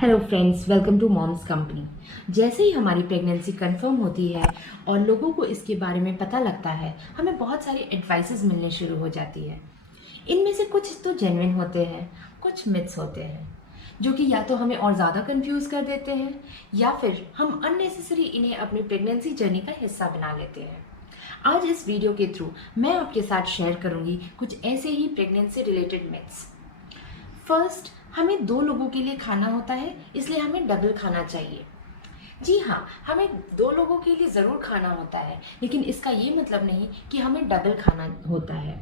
Hello friends, welcome to Mom's Company. जैसे ही हमारी प्रेगनेंसी कंफर्म होती है और लोगों को इसके बारे में पता लगता है, हमें बहुत सारी एडवाइसेस मिलने शुरू हो जाती है। इनमें से कुछ तो जेन्युइन होते हैं, कुछ मिथ्स होते हैं जो कि या तो हमें और ज़्यादा कंफ्यूज कर देते हैं या फिर हम अननेसेसरी इन्हें अपनी प्रेगनेंसी जर्नी का हिस्सा बना लेते हैं। आज इस वीडियो के थ्रू मैं आपके साथ शेयर करूंगी कुछ ऐसे ही प्रेगनेंसी रिलेटेड मिथ्स। फर्स्ट, हमें 2 लोगों के लिए खाना होता है, इसलिए हमें डबल खाना चाहिए। जी हाँ, हमें 2 लोगों के लिए ज़रूर खाना होता है, लेकिन इसका ये मतलब नहीं कि हमें डबल खाना होता है।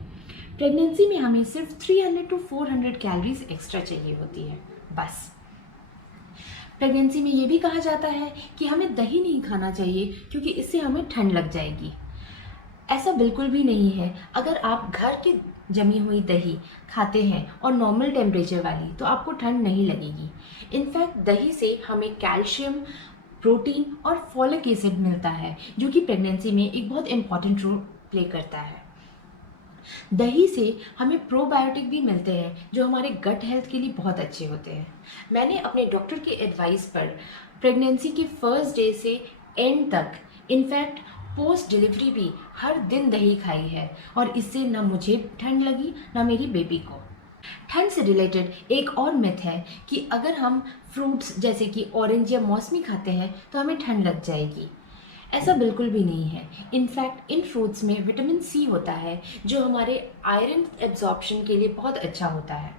प्रेगनेंसी में हमें सिर्फ 300 टू 400 कैलोरीज एक्स्ट्रा चाहिए होती है, बस। प्रेगनेंसी में ये भी कहा जाता है कि हमें दही नहीं खाना चाहिए क्योंकि इससे हमें ठंड लग जाएगी। ऐसा बिल्कुल भी नहीं है। अगर आप घर की जमी हुई दही खाते हैं और नॉर्मल टेम्परेचर वाली, तो आपको ठंड नहीं लगेगी। इनफैक्ट दही से हमें कैल्शियम, प्रोटीन और फॉलिक एसिड मिलता है, जो कि प्रेगनेंसी में एक बहुत इंपॉर्टेंट रोल प्ले करता है। दही से हमें प्रोबायोटिक भी मिलते हैं, जो हमारे गट हेल्थ के लिए बहुत अच्छे होते हैं। मैंने अपने डॉक्टर की एडवाइस पर प्रेगनेंसी के फर्स्ट डे से एंड तक, इनफैक्ट पोस्ट डिलीवरी भी, हर दिन दही खाई है और इससे ना मुझे ठंड लगी ना मेरी बेबी को। ठंड से रिलेटेड एक और मिथ है कि अगर हम फ्रूट्स जैसे कि ऑरेंज या मौसमी खाते हैं तो हमें ठंड लग जाएगी। ऐसा बिल्कुल भी नहीं है। इनफैक्ट इन फ्रूट्स में विटामिन सी होता है, जो हमारे आयरन एब्जॉर्प्शन के लिए बहुत अच्छा होता है।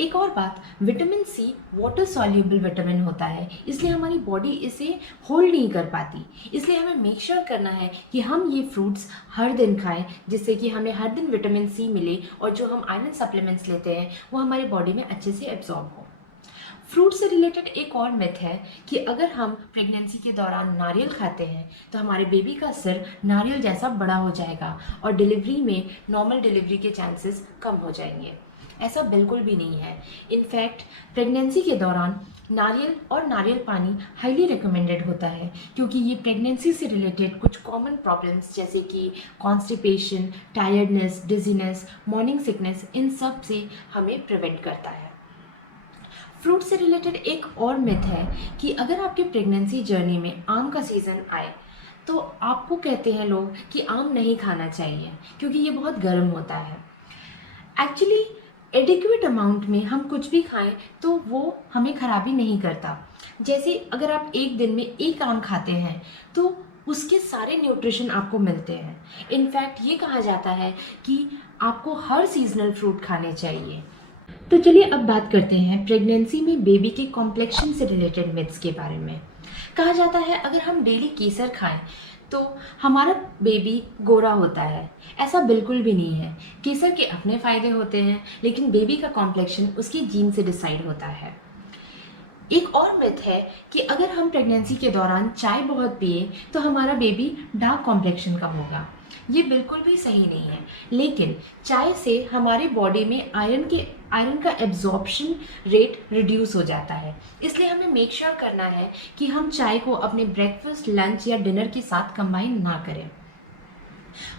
एक और बात, vitamin C water soluble vitamin होता है, इसलिए हमारी बॉडी इसे होल्ड नहीं कर पाती। इसलिए हमें मेक श्योर करना है कि हम ये फ्रूट्स हर दिन खाएं, जिससे कि हमें हर दिन विटामिन सी मिले और जो हम आयरन सप्लीमेंट्स लेते हैं वो हमारी बॉडी में अच्छे से एब्जॉर्ब हो। फ्रूट से रिलेटेड एक और मिथ है कि अगर हम प्रेगनेंसी के दौरान नारियल खाते हैं तो हमारे बेबी का सिर नारियल जैसा बड़ा हो जाएगा और डिलीवरी में नॉर्मल डिलीवरी के चांसेस कम हो जाएंगे। ऐसा बिल्कुल भी नहीं है। इनफैक्ट प्रेगनेंसी के दौरान नारियल और नारियल पानी हाईली रिकमेंडेड होता है, क्योंकि ये प्रेगनेंसी से रिलेटेड कुछ कॉमन प्रॉब्लम्स जैसे कि constipation, tiredness, dizziness, morning sickness, इन सब से हमें प्रिवेंट करता है। फ्रूट से रिलेटेड एक और मिथ है कि अगर आपके प्रेगनेंसी जर्नी में आम का सीज़न आए तो आपको कहते हैं लोग कि आम नहीं खाना चाहिए क्योंकि ये बहुत गर्म होता है। एक्चुअली एडिक्वेट अमाउंट में हम कुछ भी खाएं तो वो हमें खराबी नहीं करता। जैसे अगर आप एक दिन में एक आम खाते हैं तो उसके सारे न्यूट्रिशन आपको मिलते हैं। इनफैक्ट ये कहा जाता है कि आपको हर सीजनल फ्रूट खाने चाहिए। तो चलिए अब बात करते हैं प्रेगनेंसी में बेबी के कॉम्प्लेक्शन से रिलेटेड मिथ्स के बारे में। कहा जाता है अगर हम डेली केसर खाएं तो हमारा बेबी गोरा होता है। ऐसा बिल्कुल भी नहीं है। केसर के अपने फ़ायदे होते हैं, लेकिन बेबी का कॉम्प्लेक्शन उसकी जीन से डिसाइड होता है। एक और मिथ है कि अगर हम प्रेगनेंसी के दौरान चाय बहुत पिए तो हमारा बेबी डार्क कॉम्प्लेक्शन का होगा। ये बिल्कुल भी सही नहीं है, लेकिन चाय से हमारे बॉडी में आयरन का एब्जॉर्प्शन रेट रिड्यूस हो जाता है। इसलिए हमें मेक श्योर करना है कि हम चाय को अपने ब्रेकफास्ट, लंच या डिनर के साथ कंबाइन ना करें।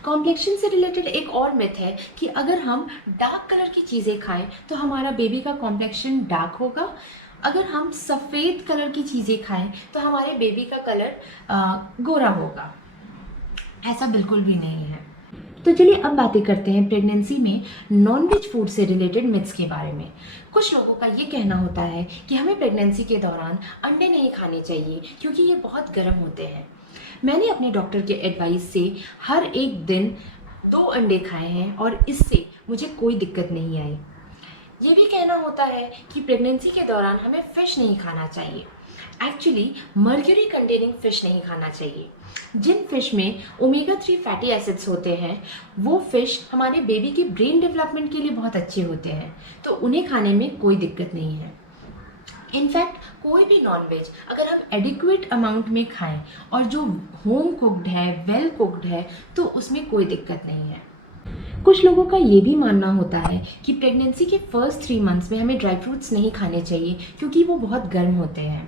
कॉम्प्लेक्शन से रिलेटेड एक और मिथ है कि अगर हम डार्क कलर की चीज़ें खाएं तो हमारा बेबी का कॉम्प्लेक्शन डार्क होगा। अगर हम सफ़ेद कलर की चीज़ें खाएं तो हमारे बेबी का कलर गोरा होगा। ऐसा बिल्कुल भी नहीं है। तो चलिए अब बातें करते हैं प्रेगनेंसी में नॉनवेज फूड से रिलेटेड मिथ्स के बारे में। कुछ लोगों का ये कहना होता है कि हमें प्रेगनेंसी के दौरान अंडे नहीं खाने चाहिए क्योंकि ये बहुत गर्म होते हैं। मैंने अपने डॉक्टर के एडवाइस से हर एक दिन 2 अंडे खाए हैं और इससे मुझे कोई दिक्कत नहीं आई। ये भी कहना होता है कि प्रेगनेंसी के दौरान हमें फ़िश नहीं खाना चाहिए। एक्चुअली मर्क्यूरी कंटेनिंग फ़िश नहीं खाना चाहिए। जिन फ़िश में ओमेगा 3 फैटी एसिड्स होते हैं वो फ़िश हमारे बेबी के ब्रेन डेवलपमेंट के लिए बहुत अच्छे होते हैं, तो उन्हें खाने में कोई दिक्कत नहीं है। इनफैक्ट कोई भी नॉनवेज अगर हम एडिक्वेट अमाउंट में खाएं और जो होम कुक्ड है, वेल कुक्ड है, तो उसमें कोई दिक्कत नहीं है। कुछ लोगों का ये भी मानना होता है कि प्रेगनेंसी के फर्स्ट 3 मंथ्स में हमें ड्राई फ्रूट्स नहीं खाने चाहिए क्योंकि वो बहुत गर्म होते हैं।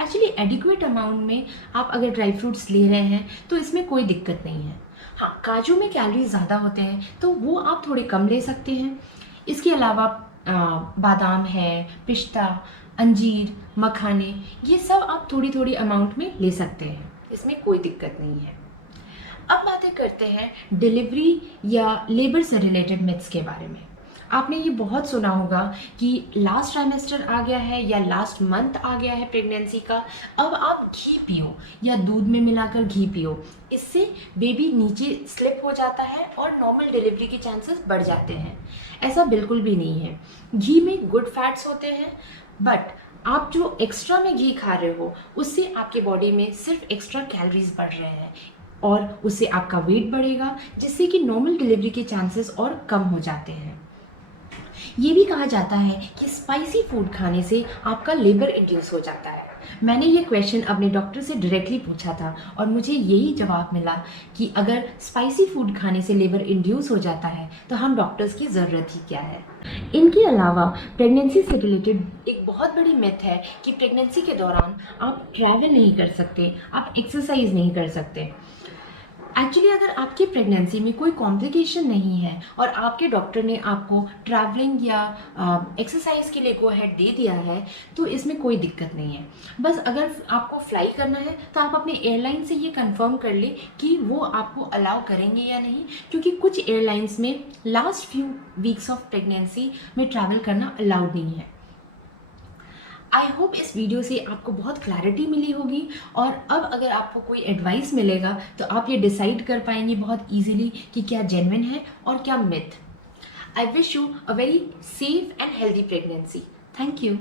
एक्चुअली एडिक्वेट अमाउंट में आप अगर ड्राई फ्रूट्स ले रहे हैं तो इसमें कोई दिक्कत नहीं है। हाँ, काजू में कैलोरीज ज़्यादा होते हैं तो वो आप थोड़े कम ले सकते हैं। इसके अलावा बादाम है, पिस्ता, अंजीर, मखाने, ये सब आप थोड़ी थोड़ी अमाउंट में ले सकते हैं, इसमें कोई दिक्कत नहीं है। अब बातें करते हैं डिलीवरी या लेबर से रिलेटेड मिथ्स के बारे में। आपने ये बहुत सुना होगा कि लास्ट ट्राइमेस्टर आ गया है या लास्ट मंथ आ गया है प्रेगनेंसी का, अब आप घी पियो या दूध में मिलाकर घी पियो, इससे बेबी नीचे स्लिप हो जाता है और नॉर्मल डिलीवरी के चांसेस बढ़ जाते हैं। ऐसा बिल्कुल भी नहीं है। घी में गुड फैट्स होते हैं, बट आप जो एक्स्ट्रा में घी खा रहे हो उससे आपके बॉडी में सिर्फ एक्स्ट्रा कैलोरीज बढ़ रहे हैं और उससे आपका वेट बढ़ेगा, जिससे कि नॉर्मल डिलीवरी के चांसेस और कम हो जाते हैं। ये भी कहा जाता है कि स्पाइसी फूड खाने से आपका लेबर इंड्यूस हो जाता है। मैंने ये क्वेश्चन अपने डॉक्टर से डायरेक्टली पूछा था और मुझे यही जवाब मिला कि अगर स्पाइसी फूड खाने से लेबर इंड्यूस हो जाता है तो हम डॉक्टर्स की ज़रूरत ही क्या है। इनके अलावा प्रेगनेंसी से रिलेटेड एक बहुत बड़ी मिथ है कि प्रेगनेंसी के दौरान आप ट्रैवल नहीं कर सकते, आप एक्सरसाइज नहीं कर सकते। एक्चुअली अगर आपकी प्रेगनेंसी में कोई कॉम्प्लिकेशन नहीं है और आपके डॉक्टर ने आपको ट्रैवलिंग या एक्सरसाइज के लिए गो अहेड दे दिया है तो इसमें कोई दिक्कत नहीं है। बस अगर आपको फ्लाई करना है तो आप अपने एयरलाइन से ये कंफर्म कर लें कि वो आपको अलाउ करेंगे या नहीं, क्योंकि कुछ एयरलाइंस में last few weeks of pregnancy में ट्रैवल करना अलाउड नहीं है। आई होप इस वीडियो से आपको बहुत क्लैरिटी मिली होगी और अब अगर आपको कोई एडवाइस मिलेगा तो आप ये डिसाइड कर पाएंगे बहुत इजीली कि क्या जेन्युइन है और क्या myth. I wish you a very safe and healthy pregnancy. Thank you.